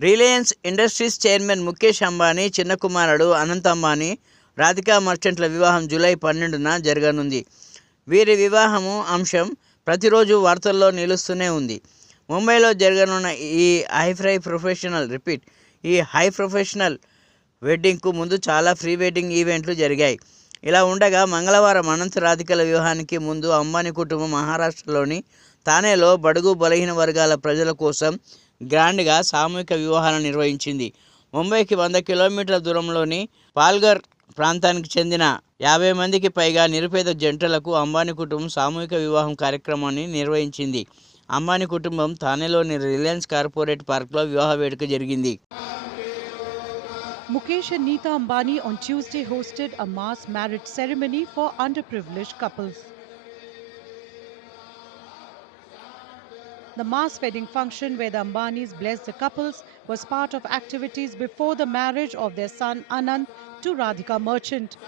Reliance Industries chairman Mukesh Ambani చిన్న కుమారుడు అనంత్ అంబానీ రాధికా మర్చెంట్ల వివాహం జూలై పన్నెండున జరగనుంది. వీరి వివాహము అంశం ప్రతిరోజు వార్తల్లో నిలుస్తూనే ఉంది. ముంబైలో జరగనున్న ఈ హైఫ్రై ప్రొఫెషనల్ రిపీట్ ఈ హై ప్రొఫెషనల్ వెడ్డింగ్కు ముందు చాలా ప్రీ వెడ్డింగ్ ఈవెంట్లు జరిగాయి. ఇలా ఉండగా మంగళవారం అనంత రాధికల వివాహానికి ముందు అంబానీ కుటుంబం మహారాష్ట్రలోని తానేలో బడుగు బలహీన వర్గాల ప్రజల కోసం గ్రాండ్గా సామూహిక వివాహాలను నిర్వహించింది. ముంబైకి వంద కిలోమీటర్ల దూరంలోని పాల్గర్ ప్రాంతానికి చెందిన యాభై మందికి పైగా నిరుపేద జంటలకు అంబానీ కుటుంబం సామూహిక వివాహం కార్యక్రమాన్ని నిర్వహించింది. అంబానీ కుటుంబం థానేలోని రిలయన్స్ కార్పొరేట్ పార్క్లో వివాహ వేడుక జరిగింది. Mukesh and Neeta Ambani on Tuesday hosted a mass marriage ceremony for underprivileged couples. The mass wedding function where the Ambanis blessed the couples was part of activities before the marriage of their son Anand to Radhika Merchant.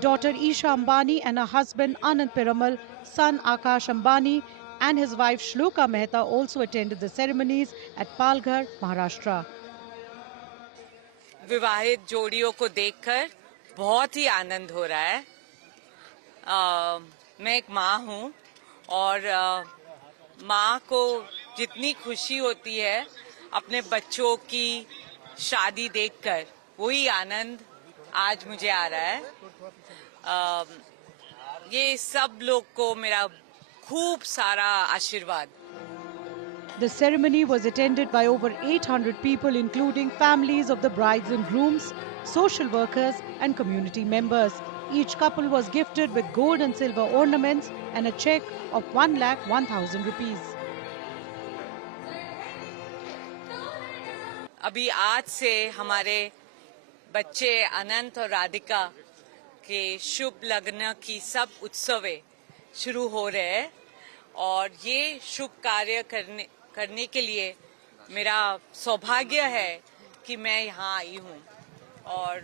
Daughter Isha Ambani and her husband Anand Piramal, son Akash Ambani, and his wife Shloka Mehta also attended the ceremonies at Palghar, Maharashtra. विवाहित जोड़ियों को देखकर बहुत ही आनंद हो रहा है अ, मैं एक माँ हूँ और माँ को जितनी खुशी होती है अपने बच्चों की शादी देखकर वही आनंद आज मुझे आ रहा है अ, ये सब लोग को मेरा खूब सारा आशीर्वाद The ceremony was attended by over 800 people, including families of the brides and grooms, social workers, and community members. Each couple was gifted with gold and silver ornaments and a check of 1 lakh 1000 rupees. अभी आज से हमारे बच्चे अनंत और राधिका के शुभ लग्न की सब उत्सवें शुरू हो रहे हैं। और ये शुभ कार्य करने करने के लिए मेरा सौभाग्य है कि मैं यहाँ आई हूँ। और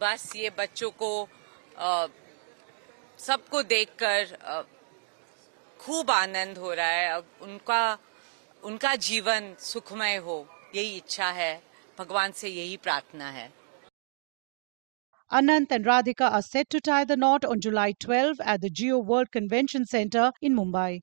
बस ये बच्चों को सबको देखकर खूब आनंद हो रहा है। उनका उनका जीवन सुखमय हो, यही इच्छा है। भगवान से यही प्रार्थना है Anant and Radhika are set to tie the knot on July 12 at the Geo World Convention Center in Mumbai.